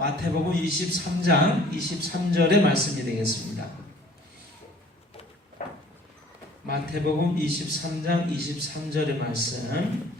마태복음 23장 23절의 말씀이 되겠습니다. 마태복음 23장 23절의 말씀.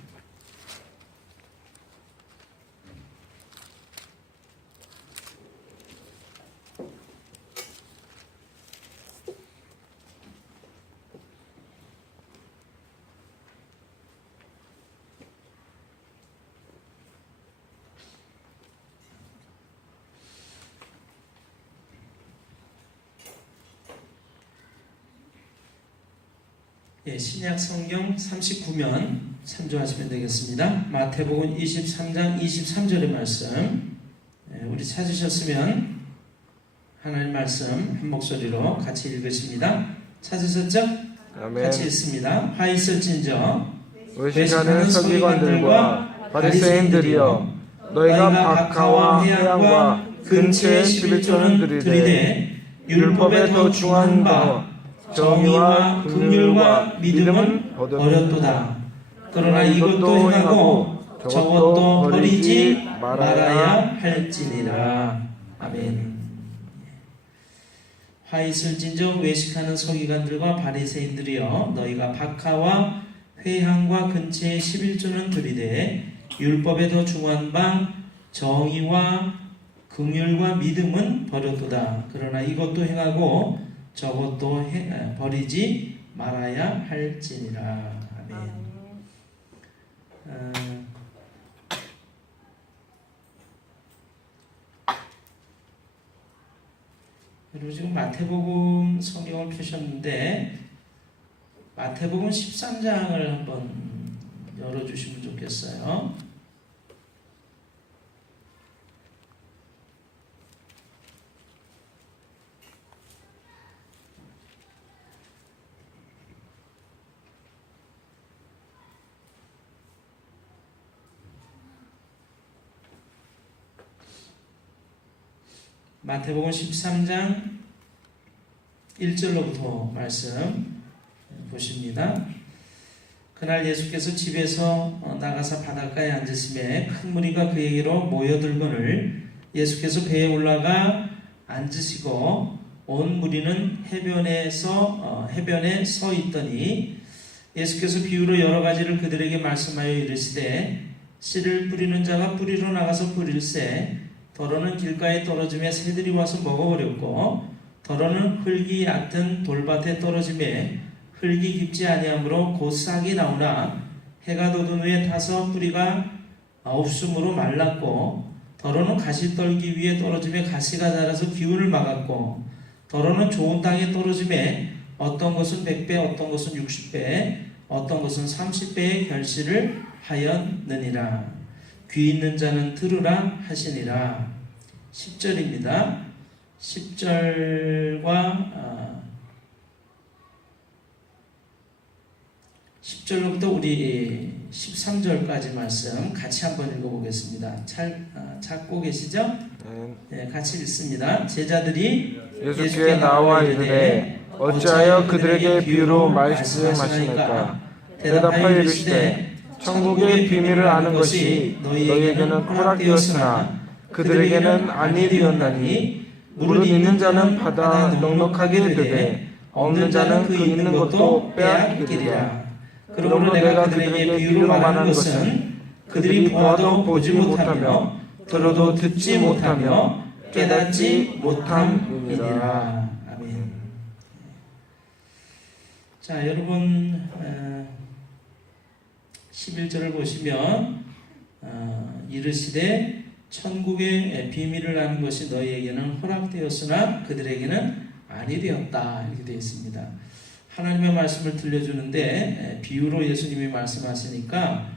신약 성경 39면 참조하시면 되겠습니다. 마태복음 23장 23절의 말씀, 우리 찾으셨으면 하나님 말씀 한 목소리로 같이 읽으십니다. 찾으셨죠? 아멘. 같이 읽습니다. 화 있을진저 외식하는 서기관들과 바리새인들이여, 너희가 박하와 회양과 근처에 11조는 들이되 율법에 더 중한 바 정의와 긍휼과 믿음은 버렸도다. 그러나 이것도 행하고 저것도 버리지 말아야 할지니라. 아멘. 화 있을진저 외식하는 서기관들과 바리새인들이여, 너희가 박하와 회향과 근처에 11조는 들이되 율법에 더 중한 바 정의와 긍휼과 믿음은 버렸도다. 그러나 이것도 행하고 저것도 버리지 말아야 할지니라. 아멘. 여러분 지금 마태복음 성경을 펴셨는데 마태복음 13장을 한번 열어주시면 좋겠어요. 마태복음 13장 1절로부터 말씀 보십니다. 그날 예수께서 집에서 나가사 바닷가에 앉으심에 큰 무리가 그에게로 모여들거늘 예수께서 배에 올라가 앉으시고 온 무리는 해변에 서 있더니 예수께서 비유로 여러 가지를 그들에게 말씀하여 이르시되, 씨를 뿌리는 자가 뿌리러 나가서 뿌릴새 더러는 길가에 떨어지며 새들이 와서 먹어버렸고, 더러는 흙이 얕은 돌밭에 떨어지며 흙이 깊지 아니하므로 곧 싹이 나오나 해가 돋은 후에 타서 뿌리가 없음으로 말랐고, 더러는 가시떨기 위에 떨어지며 가시가 자라서 기운을 막았고, 더러는 좋은 땅에 떨어지며 어떤 것은 100배, 어떤 것은 60배, 어떤 것은 30배의 결실을 하였느니라. 귀 있는 자는 들으라 하시니라. 10절입니다. 10절로부터 우리 13절까지 말씀 같이 한번 읽어보겠습니다. 찾고 계시죠? 네, 같이 읽습니다. 제자들이 예수께 나와 이르되 어찌하여 그들에게 비유로 말씀하시니까? 대답하여 이르시되 천국의 비밀을 아는 것이 너희에게는 허락되었으나 그들에게는 아니 되었나니, 무릇 있는 자는 받아 넉넉하게 되되 없는 자는 그 있는 것도 빼앗기리라. 그러므로 내가 그들에게 비유로 말하는 것은 그들이 보아도 보지 못하며 들어도 듣지 못하며 깨닫지 못함이니라. 아멘. 자, 여러분 11절을 보시면 이르시되 천국의 비밀을 아는 것이 너희에게는 허락되었으나 그들에게는 아니 되었다, 이렇게 되어 있습니다. 하나님의 말씀을 들려주는데 비유로 예수님이 말씀하시니까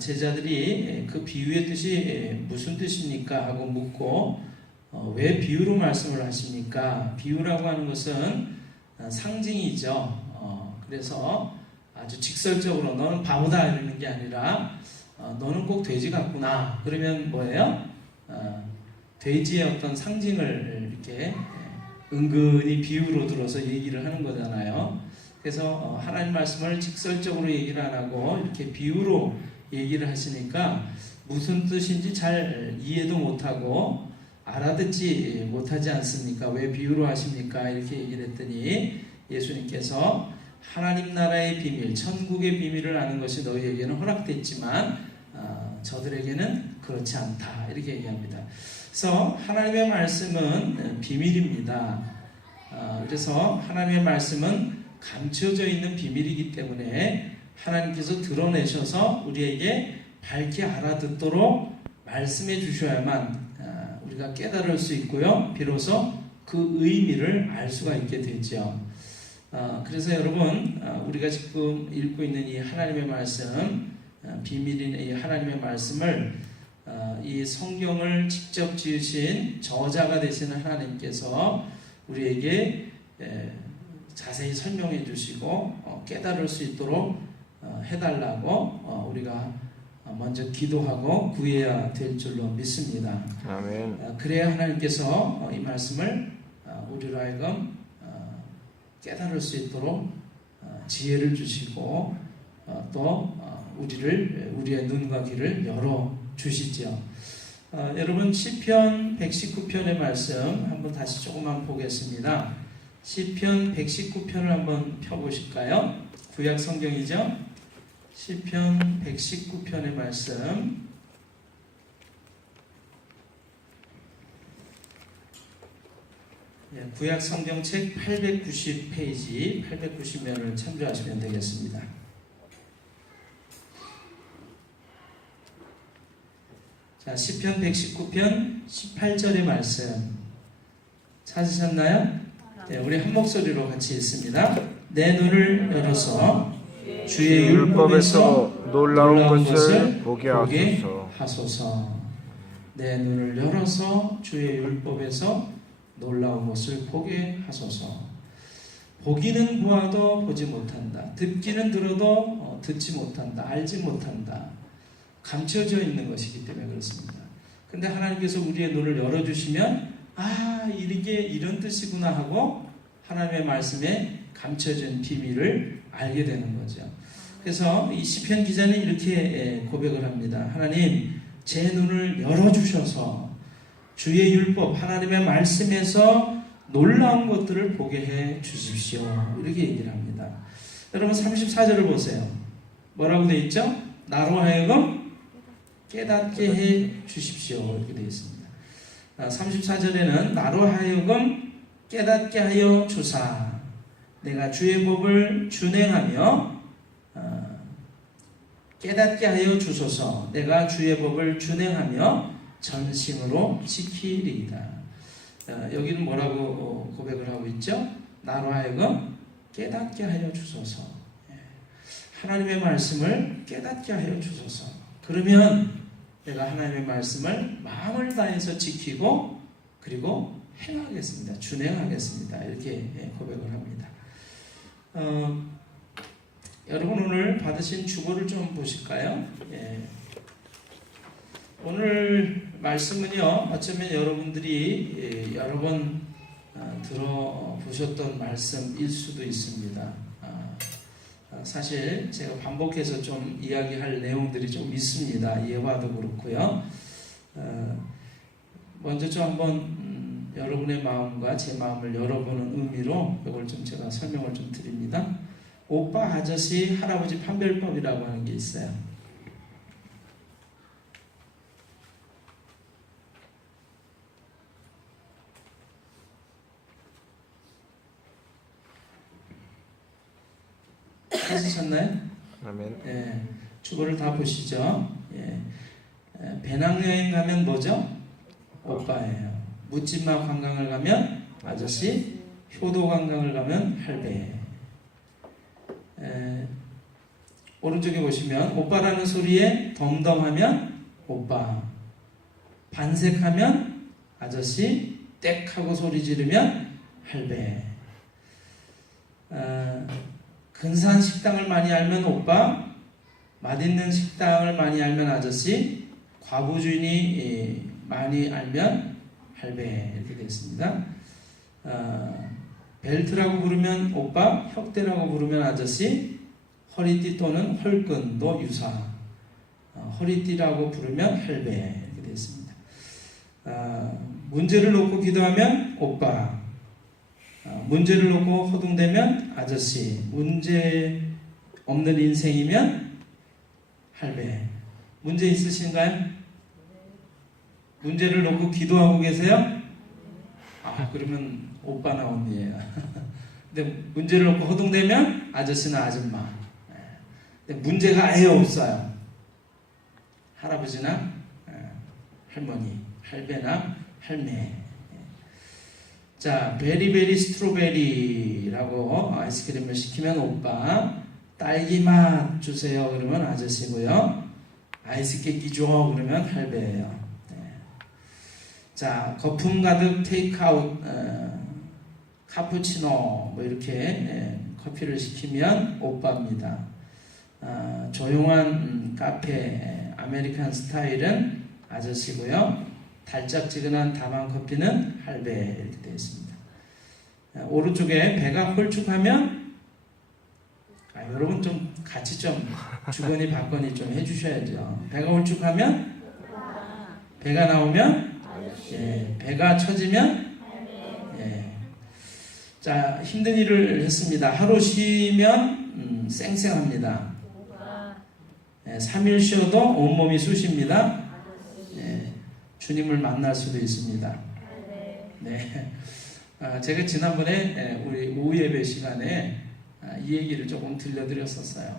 제자들이 그 비유의 뜻이 무슨 뜻입니까? 하고 묻고, 왜 비유로 말씀을 하십니까? 비유라고 하는 것은 상징이죠. 그래서 아주 직설적으로 너는 바보다 이러는 게 아니라 너는 꼭 돼지 같구나. 그러면 뭐예요? 돼지의 어떤 상징을 이렇게 은근히 비유로 들어서 얘기를 하는 거잖아요. 그래서 하나님 말씀을 직설적으로 얘기를 안 하고 이렇게 비유로 얘기를 하시니까 무슨 뜻인지 잘 이해도 못하고 알아듣지 못하지 않습니까? 왜 비유로 하십니까? 이렇게 얘기를 했더니 예수님께서 하나님 나라의 비밀, 천국의 비밀을 아는 것이 너희에게는 허락됐지만 저들에게는 그렇지 않다. 이렇게 얘기합니다. 그래서 하나님의 말씀은 비밀입니다. 그래서 하나님의 말씀은 감춰져 있는 비밀이기 때문에 하나님께서 드러내셔서 우리에게 밝게 알아듣도록 말씀해 주셔야만 우리가 깨달을 수 있고요. 비로소 그 의미를 알 수가 있게 되죠. 그래서 여러분, 우리가 지금 읽고 있는 이 하나님의 말씀, 비밀인 이 하나님의 말씀을 이 성경을 직접 지으신 저자가 되시는 하나님께서 우리에게 자세히 설명해 주시고 깨달을 수 있도록 해달라고 우리가 먼저 기도하고 구해야 될 줄로 믿습니다. 아멘. 그래야 하나님께서 이 말씀을 우리로 하여금 깨달을 수 있도록 지혜를 주시고 또 우리의 눈과 귀를 열어 주시죠. 여러분 시편 119편의 말씀 한번 다시 조금만 보겠습니다. 시편 119편을 한번 펴보실까요? 구약 성경이죠. 시편 119편의 말씀 구약 성경책 890페이지 890면을 참조하시면 되겠습니다. 자, 시편 119편 18절의 말씀 찾으셨나요? 네, 우리 한 목소리로 같이 읽습니다. 내 눈을 열어서 주의 율법에서 놀라운 것을 보게 하소서. 내 눈을 열어서 주의 율법에서 놀라운 것을 보게 하소서. 보기는 보아도 보지 못한다. 듣기는 들어도 듣지 못한다. 알지 못한다. 감춰져 있는 것이기 때문에 그렇습니다. 근데 하나님께서 우리의 눈을 열어주시면 이게 이런 뜻이구나 하고 하나님의 말씀에 감춰진 비밀을 알게 되는 거죠. 그래서 이 시편 기자는 이렇게 고백을 합니다. 하나님, 제 눈을 열어주셔서 주의 율법, 하나님의 말씀에서 놀라운 것들을 보게 해 주십시오. 이렇게 얘기를 합니다. 여러분 34절을 보세요. 뭐라고 되어 있죠? 나로 하여금 깨닫게 해 주십시오. 이렇게 되어 있습니다. 34절에는 나로 하여금 깨닫게 하여 주사 내가 주의 법을 준행하며 깨닫게 하여 주소서. 내가 주의 법을 준행하며 전심으로 지키리이다. 여기는 뭐라고 고백을 하고 있죠? 나로 하여금 깨닫게 하여 주소서. 하나님의 말씀을 깨닫게 하여 주소서. 그러면 내가 하나님의 말씀을 마음을 다해서 지키고 그리고 행하겠습니다. 준행하겠습니다. 이렇게 고백을 합니다. 여러분 오늘 받으신 주보를 좀 보실까요? 오늘 말씀은요, 어쩌면 여러분들이 여러 번 들어보셨던 말씀일 수도 있습니다. 사실 제가 반복해서 좀 이야기할 내용들이 좀 있습니다. 예화도 그렇고요. 먼저 좀 한번 여러분의 마음과 제 마음을 열어보는 의미로 이걸 좀 제가 설명을 좀 드립니다. 오빠, 아저씨, 할아버지 판별법이라고 하는 게 있어요. 찾으셨나요? 아멘. 주보를 다 보시죠. 배낭여행 가면 뭐죠? 오빠예요. 묻지마 관광을 가면 아저씨, 효도 관광을 가면 할배. 오른쪽에 보시면 오빠라는 소리에 덤덤하면 오빠, 반색하면 아저씨, 땡 하고 소리 지르면 할배. 근사한 식당을 많이 알면 오빠, 맛있는 식당을 많이 알면 아저씨, 과부 주인이 많이 알면 할배. 이렇게 되었습니다. 벨트라고 부르면 오빠, 혁대라고 부르면 아저씨, 허리띠 또는 헐끈도 유사. 허리띠라고 부르면 할배. 이렇게 되었습니다. 문제를 놓고 기도하면 오빠, 문제를 놓고 허둥대면 아저씨, 문제 없는 인생이면 할배. 문제 있으신가요? 문제를 놓고 기도하고 계세요? 그러면 오빠나 언니예요. 근데 문제를 놓고 허둥대면 아저씨나 아줌마. 근데 문제가 아예 없어요. 할아버지나 할머니, 할배나 할매. 자, 베리베리 스트로베리라고 아이스크림을 시키면 오빠, 딸기맛 주세요 그러면 아저씨고요. 아이스 깨끼 줘 그러면 할배예요. 자, 거품 가득 테이크아웃 카푸치노 뭐 이렇게 커피를 시키면 오빠입니다. 조용한 카페 아메리칸 스타일은 아저씨고요. 달짝지근한 다방 커피는 할배 이렇게 되어 있습니다. 오른쪽에 배가 홀쭉하면 여러분 좀 같이 좀 주거니 받거니 좀 해주셔야죠. 배가 홀쭉하면 배가 나오면 배가 처지면 자, 힘든 일을 했습니다. 하루 쉬면 쌩쌩합니다. 3일 쉬어도 온몸이 쑤십니다. 주님을 만날 수도 있습니다. 네. 제가 지난번에 우리 오후 예배 시간에 이 얘기를 조금 들려드렸었어요.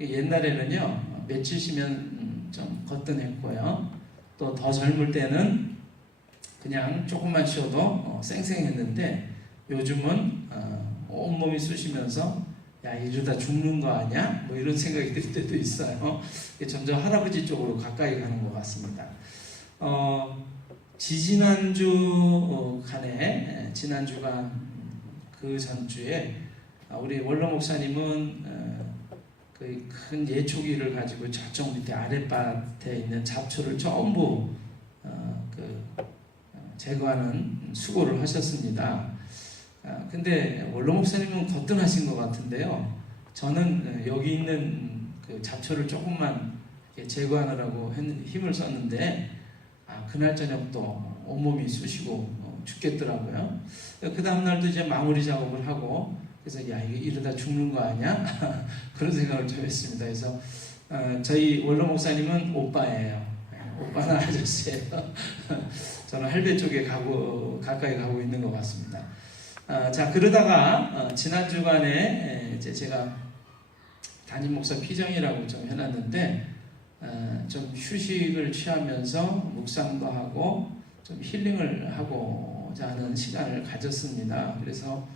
옛날에는요, 며칠 쉬면 좀 거뜬했고요. 또 더 젊을 때는 그냥 조금만 쉬어도 쌩쌩했는데 요즘은 온몸이 쑤시면서 야, 이러다 죽는 거 아니야? 뭐 이런 생각이 들 때도 있어요. 점점 할아버지 쪽으로 가까이 가는 것 같습니다. 지지난주 간에 지난주간 그 전주에 우리 원로 목사님은 그 큰 예초기를 가지고 저쪽 밑에 아랫밭에 있는 잡초를 전부 제거하는 수고를 하셨습니다. 근데 원로 목사님은 거뜬하신 것 같은데요. 저는 여기 있는 그 잡초를 조금만 제거하느라고 힘을 썼는데 그날 저녁 또 온몸이 쑤시고 죽겠더라고요. 그 다음날도 이제 마무리 작업을 하고 그래서 야, 이거 이러다 죽는 거 아니야? 그런 생각을 좀 했습니다. 그래서 저희 원로 목사님은 오빠예요. 오빠나 아저씨예요. 저는 할배 쪽에 가까이 가고 있는 것 같습니다. 자, 그러다가 지난 주간에 이제 제가 담임 목사 피정이라고 좀 해놨는데 좀 휴식을 취하면서 묵상도 하고 좀 힐링을 하고자 하는 시간을 가졌습니다. 그래서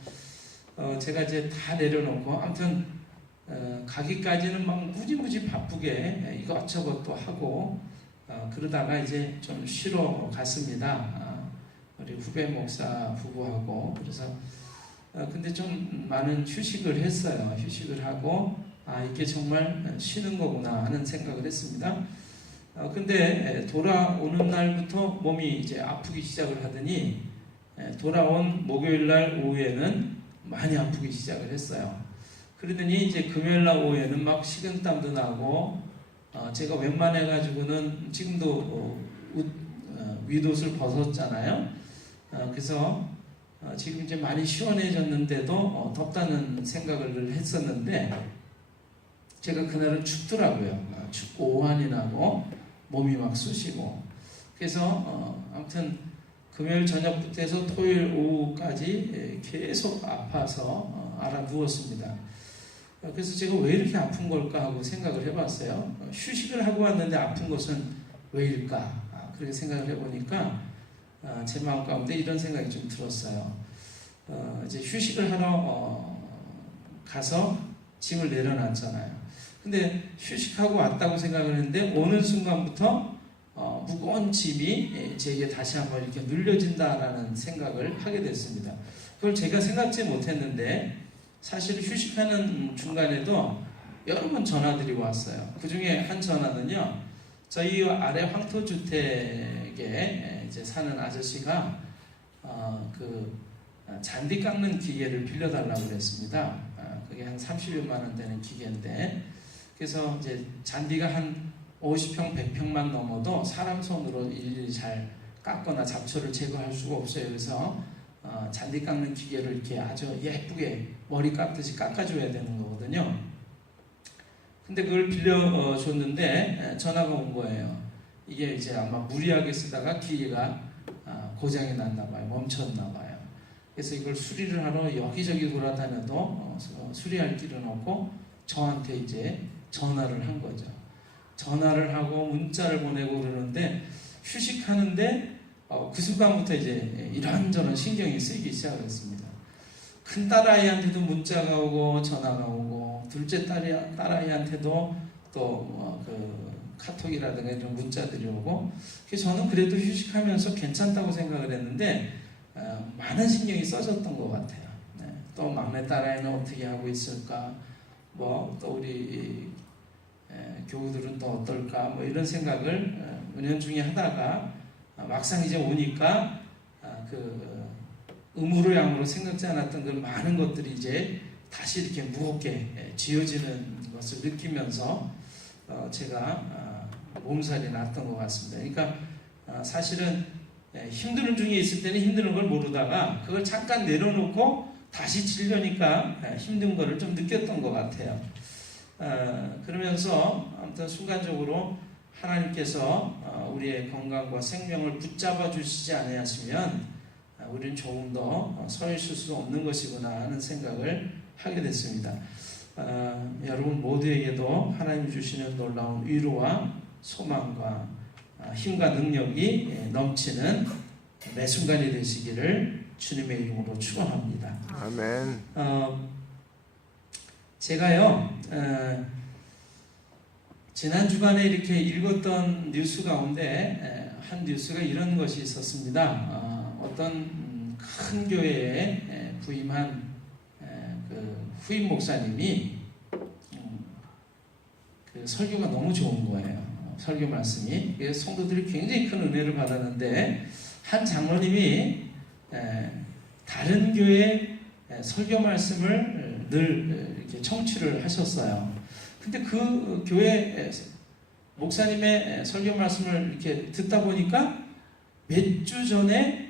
제가 이제 다 내려놓고 아무튼 가기까지는 막 무지무지 바쁘게 이것저것 또 하고 그러다가 이제 좀 쉬러 갔습니다. 우리 후배 목사 부부하고. 그래서 근데 좀 많은 휴식을 했어요. 휴식을 하고 이게 정말 쉬는 거구나 하는 생각을 했습니다. 근데 돌아오는 날부터 몸이 이제 아프기 시작을 하더니 돌아온 목요일 날 오후에는 많이 아프기 시작을 했어요. 그러더니 이제 금요일 날 오후에는 막 식은땀도 나고 제가 웬만해 가지고는 지금도 윗옷을 벗었잖아요. 그래서 지금 이제 많이 시원해졌는데도 덥다는 생각을 했었는데 제가 그날은 춥더라고요. 춥고 오한이 나고 몸이 막 쑤시고 그래서 아무튼 금요일 저녁부터 해서 토요일 오후까지 계속 아파서 알아 누웠습니다. 그래서 제가 왜 이렇게 아픈 걸까 하고 생각을 해봤어요. 휴식을 하고 왔는데 아픈 것은 왜일까? 그렇게 생각을 해보니까 제 마음 가운데 이런 생각이 좀 들었어요. 이제 휴식을 하러 가서 짐을 내려놨잖아요. 근데 휴식하고 왔다고 생각을 했는데 오는 순간부터 무거운 짐이 제게 다시 한번 이렇게 눌려진다라는 생각을 하게 됐습니다. 그걸 제가 생각지 못했는데 사실 휴식하는 중간에도 여러 번 전화들이 왔어요. 그 중에 한 전화는요, 저희 아래 황토주택에 이제 사는 아저씨가 그 잔디 깎는 기계를 빌려달라고 그랬습니다. 그게 한 30여만 원 되는 기계인데, 그래서 이제 잔디가 한 50평, 100평만 넘어도 사람 손으로 일일이 잘 깎거나 잡초를 제거할 수가 없어요. 그래서 잔디 깎는 기계를 이렇게 아주 예쁘게 머리 깎듯이 깎아줘야 되는 거거든요. 근데 그걸 빌려줬는데 전화가 온 거예요. 이게 이제 아마 무리하게 쓰다가 기계가 고장이 났나 봐요. 멈췄나 봐요. 그래서 이걸 수리를 하러 여기저기 돌아다녀도 수리할 길은 없고 저한테 이제 전화를 한 거죠. 전화를 하고 문자를 보내고 그러는데 휴식하는데 그 순간부터 이제 이런저런 신경이 쓰이기 시작했습니다. 큰 딸아이한테도 문자가 오고 전화가 오고 둘째 딸아이한테도 또 카톡이라든가 이런 문자들이 오고 그래서 저는 그래도 휴식하면서 괜찮다고 생각을 했는데 많은 신경이 써졌던 것 같아요. 네. 또 막내 딸아이는 어떻게 하고 있을까 뭐 또 우리 교우들은 또 어떨까 뭐 이런 생각을 은연중에 하다가 막상 이제 오니까 음으로 양으로 생각지 않았던 그 많은 것들이 이제 다시 이렇게 무겁게 쥐어지는 것을 느끼면서 제가 몸살이 났던 것 같습니다. 그러니까 사실은 힘든 중에 있을 때는 힘든 걸 모르다가 그걸 잠깐 내려놓고 다시 지려니까 힘든 거를 좀 느꼈던 것 같아요. 그러면서 아무튼 순간적으로 하나님께서 우리의 건강과 생명을 붙잡아 주시지 아니하시면 우리는 조금 더 서 있을 수 없는 것이구나 하는 생각을 하게 됐습니다. 여러분 모두에게도 하나님 주시는 놀라운 위로와 소망과 힘과 능력이 넘치는 매 순간이 되시기를 주님의 이름으로 축원합니다. 아멘. 제가요 지난 주간에 이렇게 읽었던 뉴스 가운데 한 뉴스가 이런 것이 있었습니다. 어떤 큰 교회에 부임한 그 후임 목사님이 그 설교가 너무 좋은 거예요. 설교 말씀이 성도들이 굉장히 큰 은혜를 받았는데 한 장로님이 다른 교회 설교 말씀을 늘 이렇게 청취를 하셨어요. 근데 그 교회 목사님의 설교 말씀을 이렇게 듣다 보니까 몇 주 전에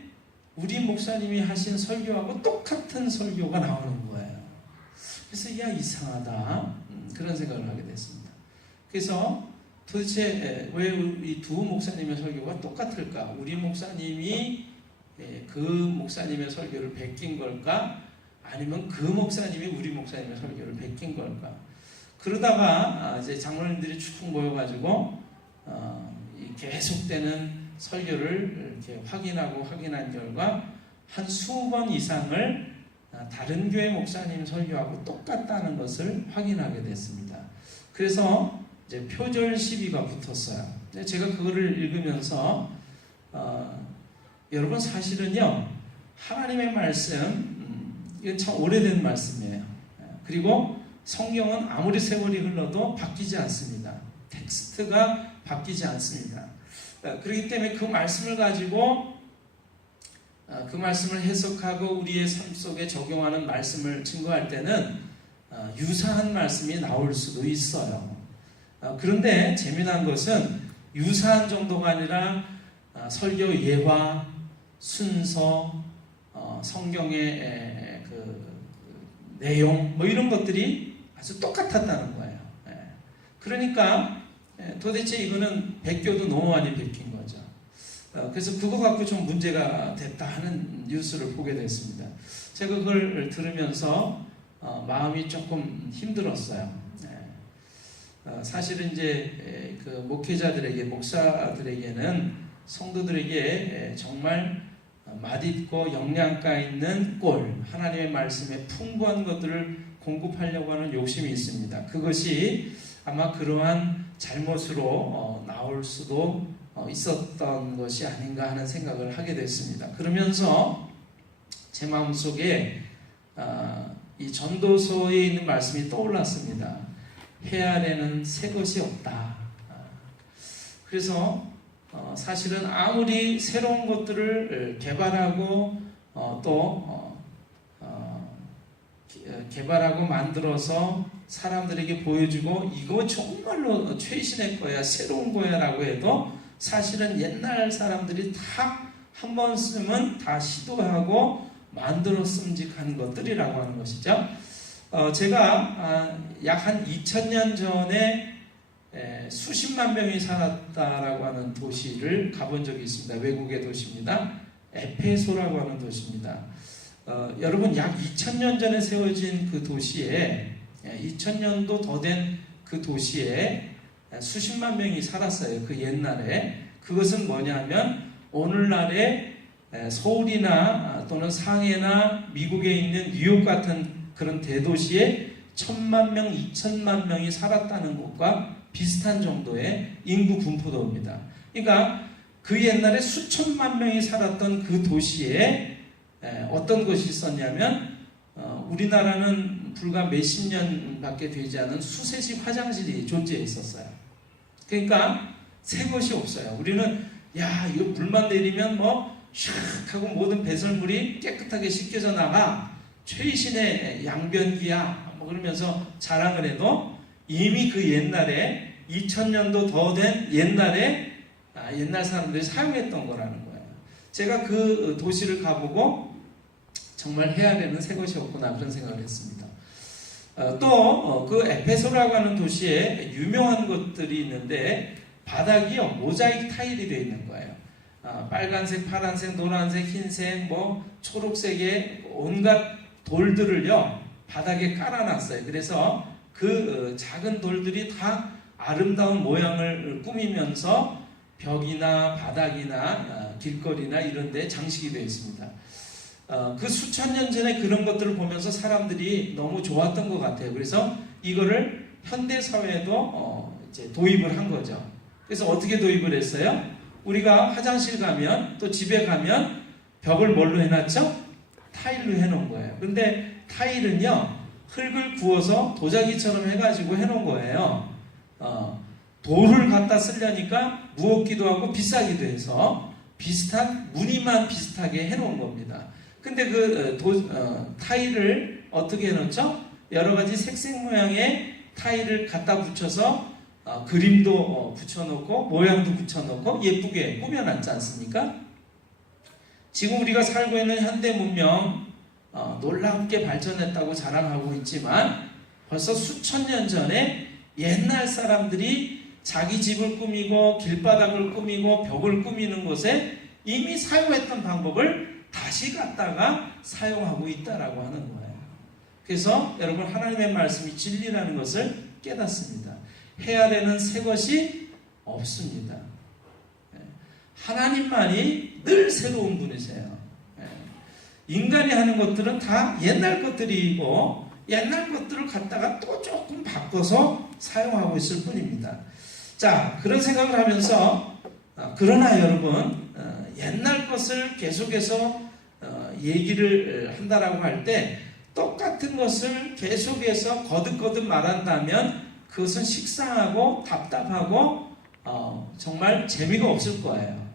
우리 목사님이 하신 설교하고 똑같은 설교가 나오는 거예요. 그래서 야 이상하다 그런 생각을 하게 됐습니다. 그래서 도대체 왜 이 두 목사님의 설교가 똑같을까? 우리 목사님이 그 목사님의 설교를 베낀 걸까? 아니면 그 목사님이 우리 목사님의 설교를 베낀 걸까? 그러다가 이제 장로님들이 쭉 모여가지고 계속되는 설교를 이렇게 확인한 결과 한 수번 이상을 다른 교회 목사님 설교하고 똑같다는 것을 확인하게 됐습니다. 그래서 이제 표절 시비가 붙었어요. 제가 그거를 읽으면서 여러분 사실은요 하나님의 말씀 이건 참 오래된 말씀이에요. 그리고 성경은 아무리 세월이 흘러도 바뀌지 않습니다. 텍스트가 바뀌지 않습니다. 그렇기 때문에 그 말씀을 가지고 그 말씀을 해석하고 우리의 삶 속에 적용하는 말씀을 증거할 때는 유사한 말씀이 나올 수도 있어요. 그런데 재미난 것은 유사한 정도가 아니라 설교 예화, 순서, 성경의 그 내용 뭐 이런 것들이 아주 똑같았다는 거예요. 그러니까 도대체 이거는 베껴도 너무 많이 베낀 거죠. 그래서 그거 갖고 좀 문제가 됐다 하는 뉴스를 보게 됐습니다. 제가 그걸 들으면서 마음이 조금 힘들었어요. 사실은 이제 그 목회자들에게 목사들에게는 성도들에게 정말 맛있고 영양가 있는 꼴 하나님의 말씀에 풍부한 것들을 공급하려고 하는 욕심이 있습니다. 그것이 아마 그러한 잘못으로 나올 수도 있었던 것이 아닌가 하는 생각을 하게 됐습니다. 그러면서 제 마음속에 이 전도서에 있는 말씀이 떠올랐습니다. 해 아래는 새 것이 없다. 그래서 사실은 아무리 새로운 것들을 개발하고 개발하고 만들어서 사람들에게 보여주고 이거 정말로 최신의 거야 새로운 거야 라고 해도 사실은 옛날 사람들이 다 한 번쯤은 다 시도하고 만들었음직한 것들이라고 하는 것이죠. 제가 약 한 2000년 전에 수십만 명이 살았다라고 하는 도시를 가본 적이 있습니다. 외국의 도시입니다. 에페소라고 하는 도시입니다. 여러분, 약 2000년 전에 세워진 그 도시에 2000년도 더 된 그 도시에 수십만 명이 살았어요. 그 옛날에. 그것은 뭐냐면 오늘날의 서울이나 또는 상해나 미국에 있는 뉴욕 같은 그런 대도시에 1000만 명, 2000만 명이 살았다는 것과 비슷한 정도의 인구 분포도입니다. 그러니까 그 옛날에 수천만 명이 살았던 그 도시에 어떤 것이 있었냐면 우리나라는 불과 몇십 년밖에 되지 않은 수세식 화장실이 존재해 있었어요. 그러니까 새 것이 없어요. 우리는 이거 물만 내리면 샥 하고 모든 배설물이 깨끗하게 씻겨져 나가 최신의 양변기야 그러면서 자랑을 해도 이미 그 옛날에 2000년도 더 된 옛날에 옛날 사람들이 사용했던 거라는 거예요. 제가 그 도시를 가보고 정말 헤아리는 새 것이 없구나 그런 생각을 했습니다. 또 그 에페소라고 하는 도시에 유명한 것들이 있는데 바닥이요 모자이크 타일이 되어 있는 거예요. 빨간색, 파란색, 노란색, 흰색, 초록색의 온갖 돌들을요 바닥에 깔아놨어요. 그래서 그 작은 돌들이 다 아름다운 모양을 꾸미면서 벽이나 바닥이나 길거리나 이런 데 장식이 되어 있습니다. 그 수천 년 전에 그런 것들을 보면서 사람들이 너무 좋았던 것 같아요. 그래서 이거를 현대 사회에도 이제 도입을 한 거죠. 그래서 어떻게 도입을 했어요? 우리가 화장실 가면 또 집에 가면 벽을 뭘로 해놨죠? 타일로 해놓은 거예요. 근데 타일은요 흙을 구워서 도자기처럼 해가지고 해놓은 거예요. 돌을 갖다 쓰려니까 무겁기도 하고 비싸기도 해서 비슷한 무늬만 비슷하게 해놓은 겁니다. 근데 그 타일을 어떻게 해놓죠? 여러 가지 색색 모양의 타일을 갖다 붙여서 그림도 붙여놓고 모양도 붙여놓고 예쁘게 꾸며놨지 않습니까? 지금 우리가 살고 있는 현대 문명 놀랍게 발전했다고 자랑하고 있지만 벌써 수천 년 전에 옛날 사람들이 자기 집을 꾸미고 길바닥을 꾸미고 벽을 꾸미는 것에 이미 사용했던 방법을 다시 갖다가 사용하고 있다라고 하는 거예요. 그래서 여러분 하나님의 말씀이 진리라는 것을 깨닫습니다. 헤아리는 새 것이 없습니다. 하나님만이 늘 새로운 분이세요. 인간이 하는 것들은 다 옛날 것들이고 옛날 것들을 갖다가 또 조금 바꿔서 사용하고 있을 뿐입니다. 자, 그런 생각을 하면서 그러나 여러분 옛날 것을 계속해서 얘기를 한다라고 할 때 똑같은 것을 계속해서 거듭거듭 말한다면 그것은 식상하고 답답하고 정말 재미가 없을 거예요.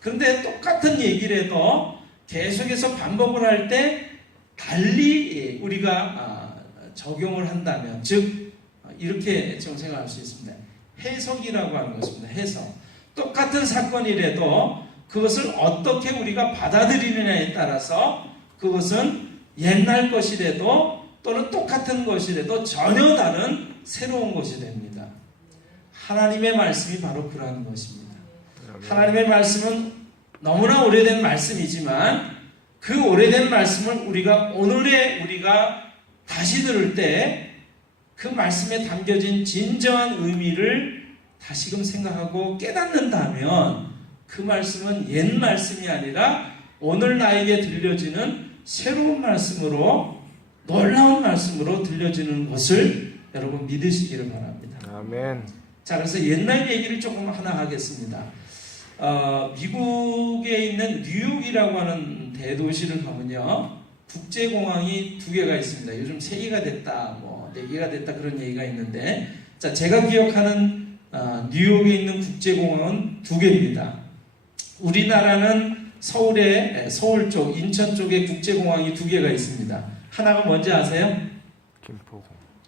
그런데 똑같은 얘기를 해도 계속해서 반복을 할 때 달리 우리가 적용을 한다면 즉 이렇게 좀 생각할 수 있습니다. 해석이라고 하는 것입니다. 해석. 똑같은 사건이라도 그것을 어떻게 우리가 받아들이느냐에 따라서 그것은 옛날 것이라도 또는 똑같은 것이라도 전혀 다른 새로운 것이 됩니다. 하나님의 말씀이 바로 그러한 것입니다. 하나님의 말씀은 너무나 오래된 말씀이지만 그 오래된 말씀을 우리가 오늘에 우리가 다시 들을 때 그 말씀에 담겨진 진정한 의미를 다시금 생각하고 깨닫는다면 그 말씀은 옛 말씀이 아니라 오늘 나에게 들려지는 새로운 말씀으로 놀라운 말씀으로 들려지는 것을 여러분 믿으시기를 바랍니다. 아멘. 자, 그래서 옛날 얘기를 조금 하나 하겠습니다. 미국에 있는 뉴욕이라고 하는 대도시를 가면요 국제공항이 2개가 있습니다. 요즘 3개가 됐다, 4개가 됐다 그런 얘기가 있는데, 자, 제가 기억하는 뉴욕에 있는 국제공항은 2개입니다. 우리나라는 서울 쪽, 인천 쪽에 국제공항이 2개가 있습니다. 하나가 뭔지 아세요?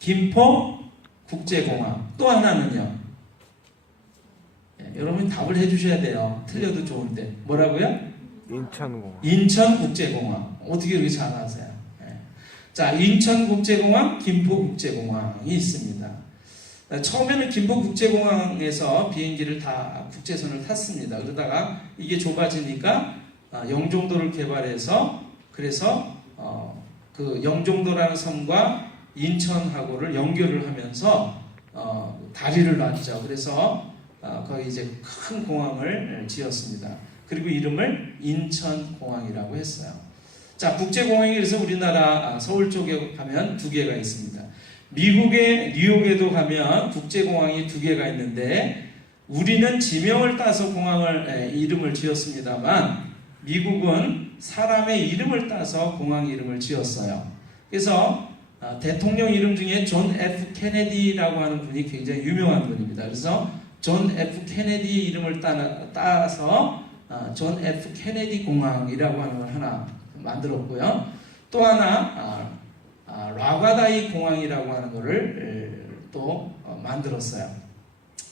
김포 국제공항. 또 하나는요? 여러분 답을 해주셔야 돼요. 틀려도 좋은데. 뭐라고요? 인천공항. 인천국제공항. 어떻게 이렇게 잘 아세요? 자, 인천국제공항, 김포국제공항이 있습니다. 처음에는 김포국제공항에서 비행기를 다 국제선을 탔습니다. 그러다가 이게 좁아지니까 영종도를 개발해서 그래서 그 영종도라는 섬과 인천하고를 연결을 하면서 다리를 놨죠. 그래서 거기 이제 큰 공항을 지었습니다. 그리고 이름을 인천공항이라고 했어요. 자, 국제공항이 그래서 우리나라 서울 쪽에 가면 2개가 있습니다. 미국의 뉴욕에도 가면 국제공항이 2개가 있는데 우리는 지명을 따서 공항을 이름을 지었습니다만 미국은 사람의 이름을 따서 공항 이름을 지었어요. 그래서 대통령 이름 중에 존 F 케네디라고 하는 분이 굉장히 유명한 분입니다. 그래서 존 F 케네디 이름을 따서 존 F 케네디 공항이라고 하는 걸 하나 만들었고요. 또 하나 라과다이 공항이라고 하는 것을 또 만들었어요.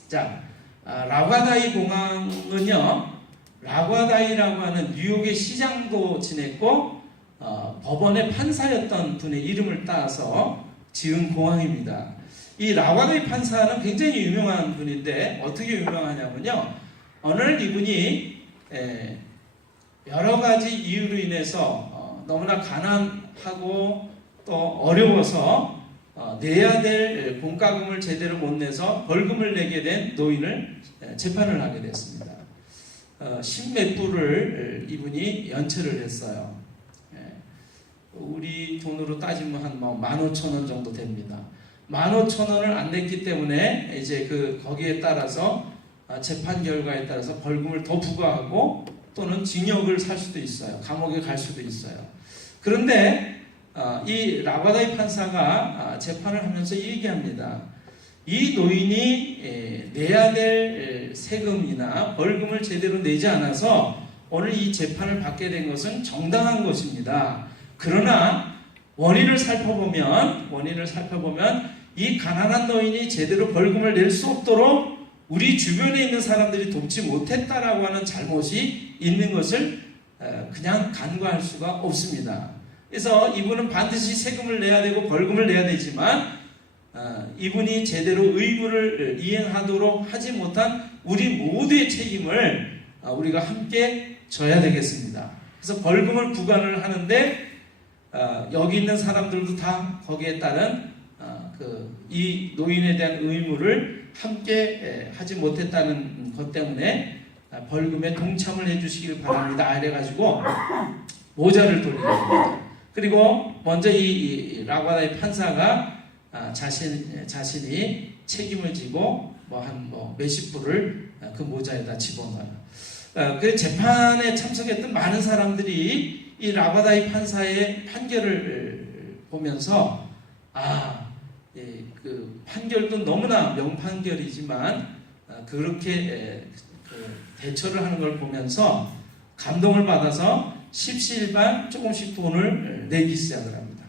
자, 라과다이 공항은요, 라과다이라고 하는 뉴욕의 시장도 지냈고 법원의 판사였던 분의 이름을 따서 지은 공항입니다. 이 라과다이 판사는 굉장히 유명한 분인데 어떻게 유명하냐면요, 어느 날 이분이 여러 가지 이유로 인해서 너무나 가난하고 또 어려워서 내야 될 공과금을 제대로 못 내서 벌금을 내게 된 노인을 재판을 하게 됐습니다. 10몇 불을 이분이 연체를 했어요. 우리 돈으로 따지면 한 15,000원 정도 됩니다. 15,000원을 안 냈기 때문에 이제 거기에 따라서 재판 결과에 따라서 벌금을 더 부과하고 또는 징역을 살 수도 있어요. 감옥에 갈 수도 있어요. 그런데 이 라과다이 판사가 재판을 하면서 얘기합니다. 이 노인이 내야 될 세금이나 벌금을 제대로 내지 않아서 오늘 이 재판을 받게 된 것은 정당한 것입니다. 그러나 원인을 살펴보면 이 가난한 노인이 제대로 벌금을 낼 수 없도록 우리 주변에 있는 사람들이 돕지 못했다라고 하는 잘못이 있는 것을 그냥 간과할 수가 없습니다. 그래서 이분은 반드시 세금을 내야 되고 벌금을 내야 되지만 이분이 제대로 의무를 이행하도록 하지 못한 우리 모두의 책임을 우리가 함께 져야 되겠습니다. 그래서 벌금을 부과를 하는데 여기 있는 사람들도 다 거기에 따른 이 노인에 대한 의무를 함께 하지 못했다는 것 때문에 벌금에 동참을 해주시길 바랍니다. 이래가지고 모자를 돌립니다. 그리고 먼저 이 라과다이 판사가 자신이 책임을 지고 몇십 불을 그 모자에다 집어넣어요. 그 재판에 참석했던 많은 사람들이 이 라과다이 판사의 판결을 보면서 그 판결도 너무나 명판결이지만 그렇게 대처를 하는 걸 보면서 감동을 받아서 십시일반 조금씩 돈을 내기 시작을 합니다.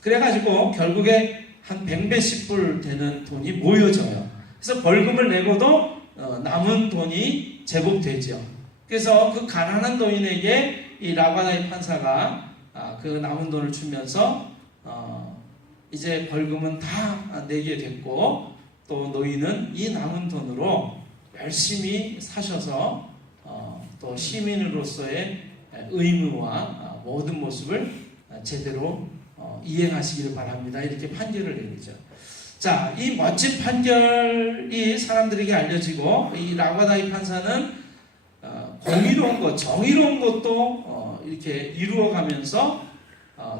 그래가지고 결국에 한 100몇십 불 되는 돈이 모여져요. 그래서 벌금을 내고도 남은 돈이 제법 되죠. 그래서 그 가난한 노인에게 이 라과다이 판사가 그 남은 돈을 주면서 이제 벌금은 다 내게 됐고 또 노인은 이 남은 돈으로 열심히 사셔서 또 시민으로서의 의무와 모든 모습을 제대로 이행하시기를 바랍니다. 이렇게 판결을 내리죠. 자, 이 멋진 판결이 사람들에게 알려지고 이 라과다이 판사는 공의로운 것, 정의로운 것도 이렇게 이루어가면서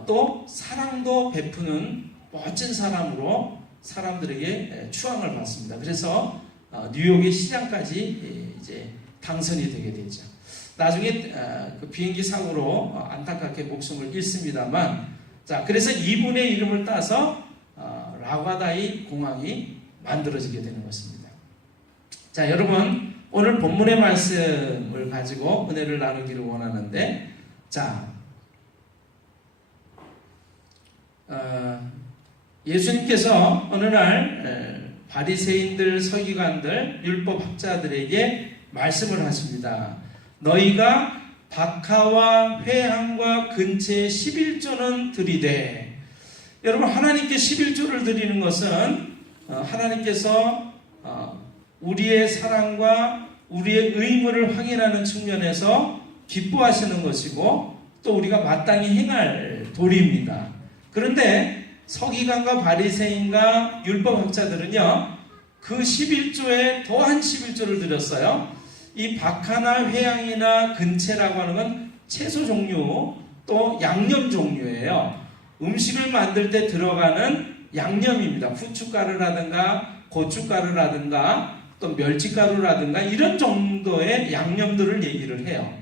또 사랑도 베푸는 멋진 사람으로 사람들에게 추앙을 받습니다. 그래서 뉴욕의 시장까지 이제 당선이 되게 되죠. 나중에 그 비행기 사고로 안타깝게 목숨을 잃습니다만, 자, 그래서 이분의 이름을 따서 라과다이 공항이 만들어지게 되는 것입니다. 자, 여러분, 오늘 본문의 말씀을 가지고 은혜를 나누기를 원하는데, 자, 예수님께서 어느 날 바리새인들, 서기관들, 율법학자들에게 말씀을 하십니다. 너희가 박하와 회향과 근체에 11조는 드리되. 여러분, 하나님께 11조를 드리는 것은 하나님께서 우리의 사랑과 우리의 의무를 확인하는 측면에서 기뻐하시는 것이고 또 우리가 마땅히 행할 도리입니다. 그런데 서기관과 바리새인과 율법학자들은요, 그 11조에 더한 11조를 드렸어요. 이 박하나 회향이나 근체라고 하는 건 채소 종류 또 양념 종류예요. 음식을 만들 때 들어가는 양념입니다. 후춧가루라든가 고춧가루라든가 또 멸치가루라든가 이런 정도의 양념들을 얘기를 해요.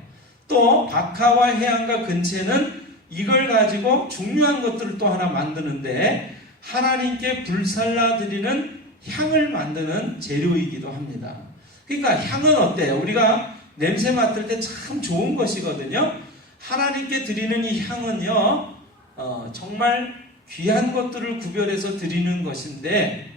또 박하와 회향과 근체는 이걸 가지고 중요한 것들을 또 하나 만드는데 하나님께 불살라 드리는 향을 만드는 재료이기도 합니다. 그러니까 향은 어때요? 우리가 냄새 맡을 때 참 좋은 것이거든요. 하나님께 드리는 이 향은요, 정말 귀한 것들을 구별해서 드리는 것인데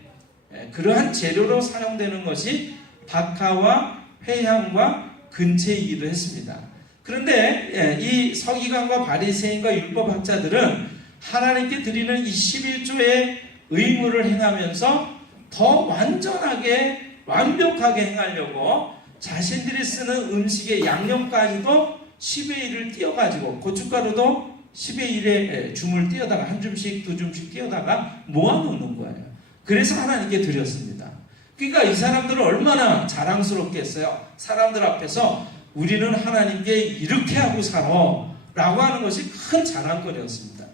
그러한 재료로 사용되는 것이 박하와 회향과 근체이기도 했습니다. 그런데 이 서기관과 바리새인과 율법학자들은 하나님께 드리는 이 11조의 의무를 행하면서 더 완전하게 완벽하게 행하려고 자신들이 쓰는 음식의 양념까지도 10의 1을 띄어가지고 고춧가루도 10의 1의 줌을 띄어다가 한 줌씩 두 줌씩 띄어다가 모아놓는 거예요. 그래서 하나님께 드렸습니다. 그러니까 이 사람들은 얼마나 자랑스럽겠어요. 사람들 앞에서 우리는 하나님께 이렇게 하고 살아 라고 하는 것이 큰 자랑거리였습니다.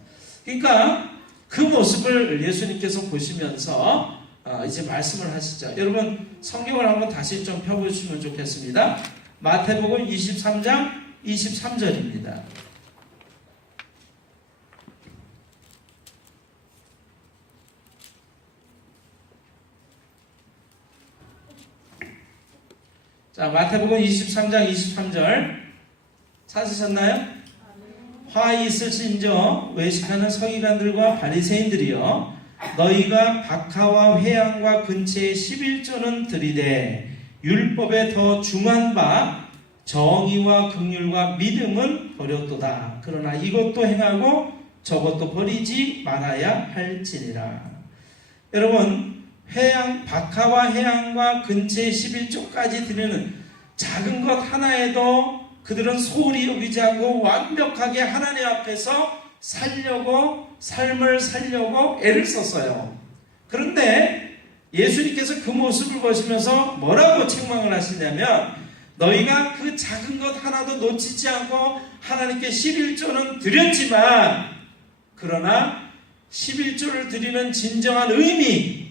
그러니까 그 모습을 예수님께서 보시면서 이제 말씀을 하시죠. 여러분 성경을 한번 다시 좀 펴보시면 좋겠습니다. 마태복음 23장 23절입니다. 자, 마태복음 23장 23절 찾으셨나요? 화 있을진저 외식하는 서기관들과 바리새인들이여 너희가 박하와 회향과 근체에 11조는 드리되 율법에 더 중한 바 정의와 긍휼과 믿음은 버렸도다. 그러나 이것도 행하고 저것도 버리지 말아야 할지니라. 여러분, 박하와 회향과 근체에 11조까지 드리는 작은 것 하나에도 그들은 소홀히 여기지 않고 완벽하게 하나님 앞에서 삶을 살려고 애를 썼어요. 그런데 예수님께서 그 모습을 보시면서 뭐라고 책망을 하시냐면 너희가 그 작은 것 하나도 놓치지 않고 하나님께 11조는 드렸지만 그러나 11조를 드리는 진정한 의미,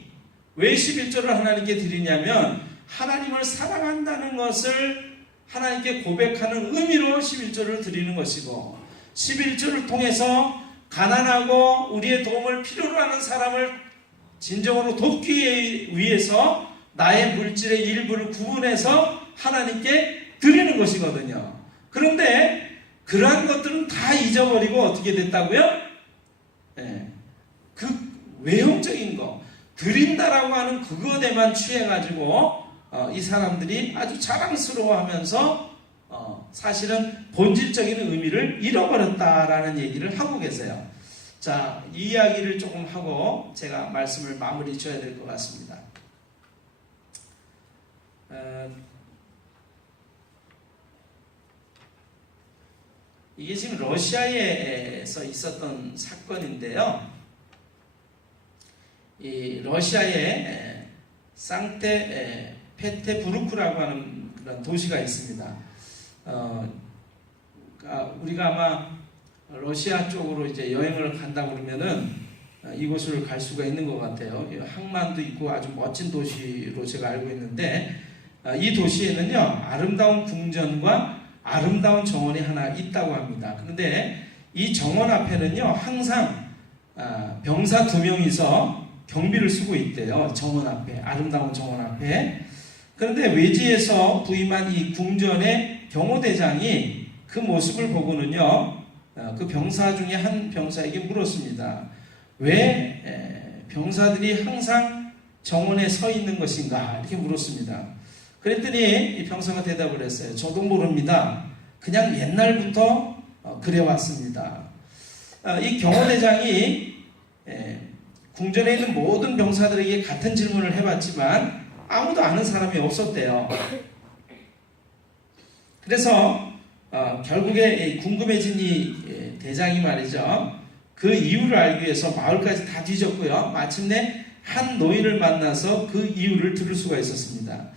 왜 11조를 하나님께 드리냐면 하나님을 사랑한다는 것을 하나님께 고백하는 의미로 11조를 드리는 것이고 11조를 통해서 가난하고 우리의 도움을 필요로 하는 사람을 진정으로 돕기 위해서 나의 물질의 일부를 구분해서 하나님께 드리는 것이거든요. 그런데 그러한 것들은 다 잊어버리고 어떻게 됐다고요? 그 외형적인 거 드린다라고 하는 그것에만 취해가지고 이 사람들이 아주 자랑스러워하면서 사실은 본질적인 의미를 잃어버렸다라는 얘기를 하고 계세요. 자, 이 이야기를 조금 하고 제가 말씀을 마무리 지어야 될 것 같습니다. 이게 지금 러시아에서 있었던 사건인데요. 이 러시아의 상테페테부르크라고 하는 그런 도시가 있습니다. 우리가 아마 러시아 쪽으로 이제 여행을 간다 그러면은 이곳을 갈 수가 있는 것 같아요. 항만도 있고 아주 멋진 도시로 제가 알고 있는데 이 도시에는요 아름다운 궁전과 아름다운 정원이 하나 있다고 합니다. 그런데 이 정원 앞에는요 항상 병사 2명이서 경비를 쓰고 있대요. 정원 앞에, 아름다운 정원 앞에. 그런데 외지에서 부임한 이 궁전의 경호대장이 그 모습을 보고는요 그 병사 중에 한 병사에게 물었습니다. 왜 병사들이 항상 정원에 서 있는 것인가? 이렇게 물었습니다. 그랬더니 이 병사가 대답을 했어요. 저도 모릅니다. 그냥 옛날부터 그래왔습니다. 이 경호대장이 궁전에 있는 모든 병사들에게 같은 질문을 해봤지만 아무도 아는 사람이 없었대요. 그래서 결국에 궁금해진 이 대장이 말이죠. 그 이유를 알기 위해서 마을까지 다 뒤졌고요. 마침내 한 노인을 만나서 그 이유를 들을 수가 있었습니다.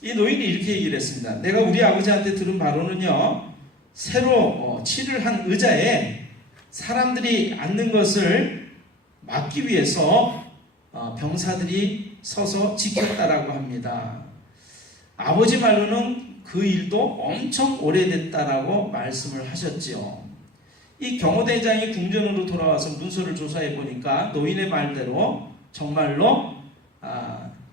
이 노인이 이렇게 얘기를 했습니다. 내가 우리 아버지한테 들은 바로는요. 새로 칠을 한 의자에 사람들이 앉는 것을 막기 위해서 병사들이 서서 지켰다라고 합니다. 아버지 말로는 그 일도 엄청 오래됐다라고 말씀을 하셨지요. 이 경호대장이 궁전으로 돌아와서 문서를 조사해 보니까 노인의 말대로 정말로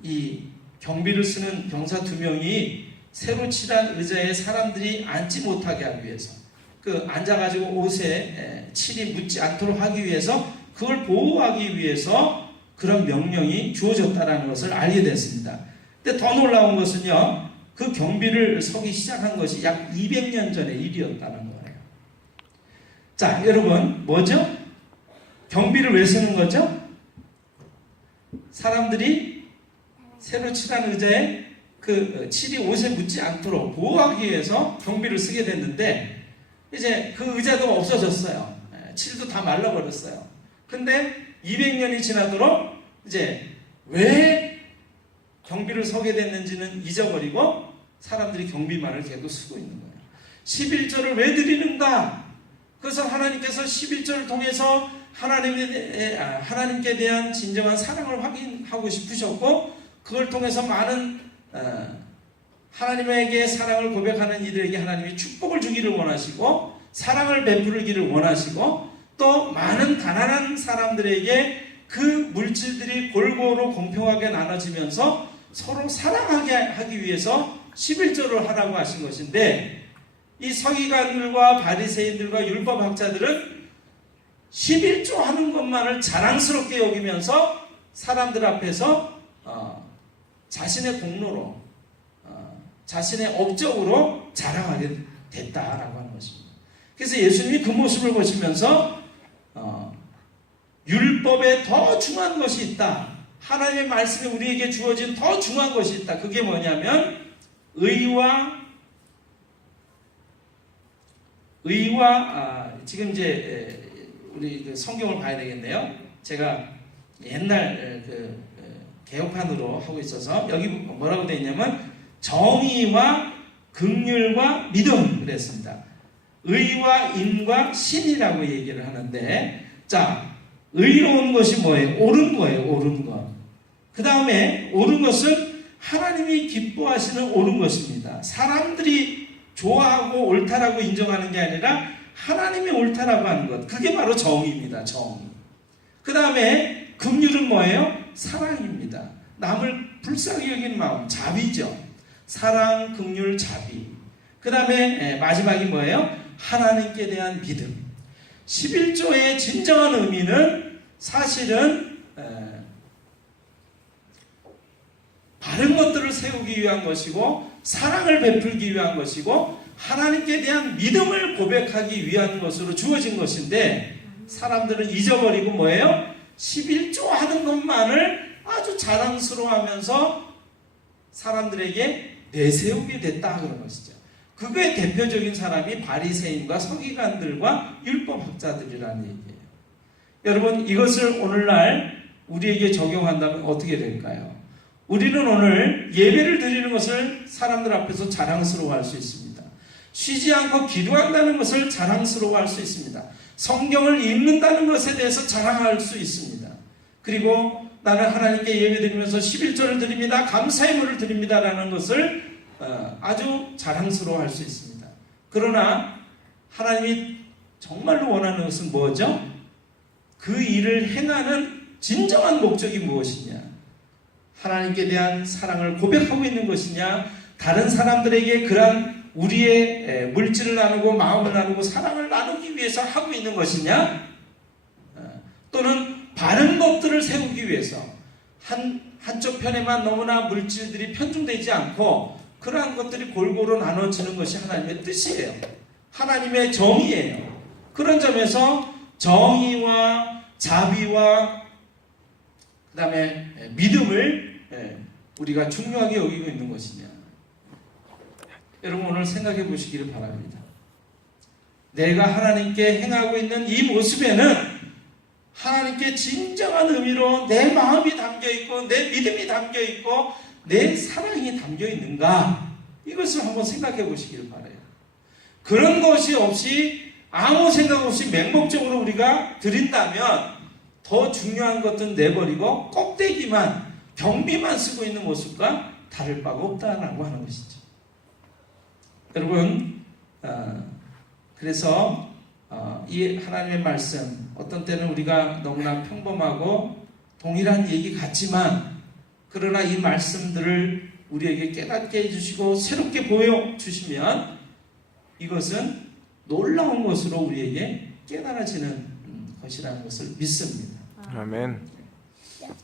이 경비를 쓰는 병사 2명이 새로 칠한 의자에 사람들이 앉지 못하게 하기 위해서 그 앉아가지고 옷에 칠이 묻지 않도록 하기 위해서 그걸 보호하기 위해서 그런 명령이 주어졌다는 것을 알게 됐습니다. 근데 더 놀라운 것은요. 그 경비를 서기 시작한 것이 약 200년 전의 일이었다는 거예요. 자, 여러분 뭐죠? 경비를 왜 쓰는 거죠? 사람들이 새로 칠한 의자에 그 칠이 옷에 묻지 않도록 보호하기 위해서 경비를 쓰게 됐는데 이제 그 의자도 없어졌어요. 칠도 다 말라버렸어요. 근데 200년이 지나도록 이제 왜 경비를 서게 됐는지는 잊어버리고 사람들이 경비만을 계속 쓰고 있는 거예요. 11조를 왜 드리는가? 그래서 하나님께서 11조를 통해서 하나님께 대한 진정한 사랑을 확인하고 싶으셨고 그걸 통해서 많은 하나님에게 사랑을 고백하는 이들에게 하나님이 축복을 주기를 원하시고 사랑을 베풀기를 원하시고 또 많은 가난한 사람들에게 그 물질들이 골고루 공평하게 나눠지면서 서로 사랑하게 하기 위해서 11조를 하라고 하신 것인데 이 서기관들과 바리새인들과 율법학자들은 11조 하는 것만을 자랑스럽게 여기면서 사람들 앞에서 자신의 공로로 자신의 업적으로 자랑하게 됐다라고 하는 것입니다. 그래서 예수님이 그 모습을 보시면서 율법에 더 중요한 것이 있다. 하나님의 말씀이 우리에게 주어진 더 중요한 것이 있다. 그게 뭐냐면 의와 지금 이제 우리 그 성경을 봐야 되겠네요. 제가 옛날 그 개혁판으로 하고 있어서 여기 뭐라고 되어 있냐면 정의와 긍휼과 믿음 그랬습니다. 의와 인과 신이라고 얘기를 하는데 자 의로운 것이 뭐예요? 옳은 거예요. 옳은 것. 그 다음에 옳은 것은 하나님이 기뻐하시는 옳은 것입니다. 사람들이 좋아하고 옳다라고 인정하는 게 아니라 하나님이 옳다라고 하는 것. 그게 바로 정의입니다. 정의. 그 다음에 긍휼은 뭐예요? 사랑입니다. 남을 불쌍히 여기는 마음. 자비죠. 사랑, 긍휼, 자비. 그 다음에 마지막이 뭐예요? 하나님께 대한 믿음. 11조의 진정한 의미는 사실은 바른 것들을 세우기 위한 것이고 사랑을 베풀기 위한 것이고 하나님께 대한 믿음을 고백하기 위한 것으로 주어진 것인데 사람들은 잊어버리고 뭐예요? 11조 하는 것만을 아주 자랑스러워하면서 사람들에게 내세우게 됐다 그런 것이죠. 그게 대표적인 사람이 바리새인과 서기관들과 율법학자들이라는 얘기예요. 여러분 이것을 오늘날 우리에게 적용한다면 어떻게 될까요? 우리는 오늘 예배를 드리는 것을 사람들 앞에서 자랑스러워할 수 있습니다. 쉬지 않고 기도한다는 것을 자랑스러워할 수 있습니다. 성경을 읽는다는 것에 대해서 자랑할 수 있습니다. 그리고 나는 하나님께 예배드리면서 11조를 드립니다. 감사의 물을 드립니다라는 것을 아주 자랑스러워할 수 있습니다. 그러나 하나님이 정말로 원하는 것은 뭐죠? 그 일을 행하는 진정한 목적이 무엇이냐? 하나님께 대한 사랑을 고백하고 있는 것이냐? 다른 사람들에게 그러한 우리의 물질을 나누고 마음을 나누고 사랑을 나누기 위해서 하고 있는 것이냐? 또는 바른 것들을 세우기 위해서 한쪽 편에만 너무나 물질들이 편중되지 않고 그러한 것들이 골고루 나눠지는 것이 하나님의 뜻이에요. 하나님의 정의예요. 그런 점에서 정의와 자비와 그 다음에 믿음을 우리가 중요하게 여기고 있는 것이냐. 여러분 오늘 생각해 보시기를 바랍니다. 내가 하나님께 행하고 있는 이 모습에는 하나님께 진정한 의미로 내 마음이 담겨있고 내 믿음이 담겨있고 내 사랑이 담겨있는가, 이것을 한번 생각해 보시기를 바라요. 그런 것이 없이 아무 생각 없이 맹목적으로 우리가 드린다면 더 중요한 것들은 내버리고 껍데기만 경비만 쓰고 있는 모습과 다를 바가 없다라고 하는 것이죠. 여러분 그래서 이 하나님의 말씀, 어떤 때는 우리가 너무나 평범하고 동일한 얘기 같지만 그러나 이 말씀들을 우리에게 깨닫게 해주시고 새롭게 보여주시면 이것은 놀라운 것으로 우리에게 깨달아지는 것이라는 것을 믿습니다. 아멘.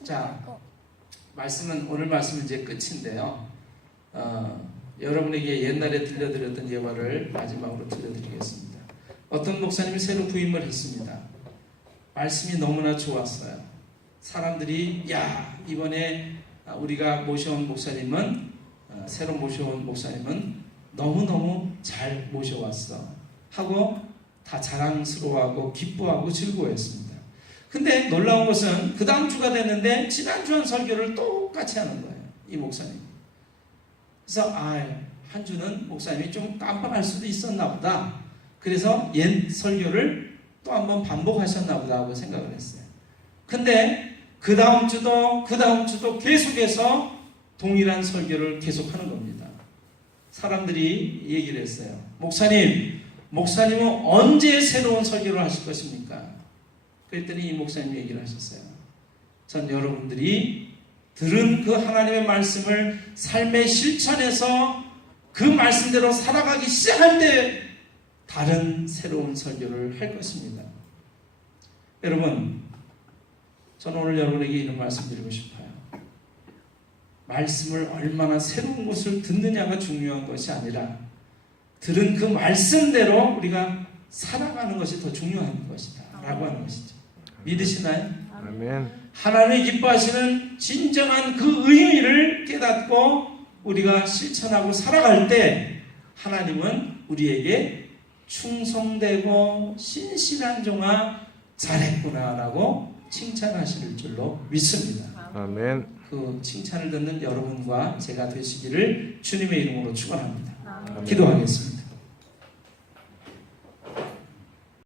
자, 오늘 말씀은 이제 끝인데요. 여러분에게 옛날에 들려드렸던 예화를 마지막으로 들려드리겠습니다. 어떤 목사님이 새로 부임을 했습니다. 말씀이 너무나 좋았어요. 사람들이 이번에 우리가 모셔온 목사님은 새로 모셔온 목사님은 너무너무 잘 모셔왔어 하고 다 자랑스러워하고 기뻐하고 즐거워했습니다. 근데 놀라운 것은 그 다음 주가 됐는데 지난주 한 설교를 똑같이 하는 거예요. 이 목사님. 그래서 한 주는 목사님이 좀 깜빡할 수도 있었나 보다. 그래서 옛 설교를 또 한번 반복하셨나 보다 하고 생각을 했어요. 근데 그 다음 주도 계속해서 동일한 설교를 계속하는 겁니다. 사람들이 얘기를 했어요. 목사님은 언제 새로운 설교를 하실 것입니까? 그랬더니 이 목사님이 얘기를 하셨어요. 전 여러분들이 들은 그 하나님의 말씀을 삶의 실천에서 그 말씀대로 살아가기 시작할 때 다른 새로운 설교를 할 것입니다. 여러분, 저는 오늘 여러분에게 이런 말씀 드리고 싶어요. 말씀을 얼마나 새로운 것을 듣느냐가 중요한 것이 아니라 들은 그 말씀대로 우리가 살아가는 것이 더 중요한 것이다 라고 하는 것이죠. 믿으시나요? 아멘. 하나님이 기뻐하시는 진정한 그 의의를 깨닫고 우리가 실천하고 살아갈 때 하나님은 우리에게 충성되고 신실한 종아 잘했구나 라고 칭찬하실 줄로 믿습니다. 아멘. 그 칭찬을 듣는 여러분과 제가 되시기를 주님의 이름으로 축원합니다. 아멘. 기도하겠습니다.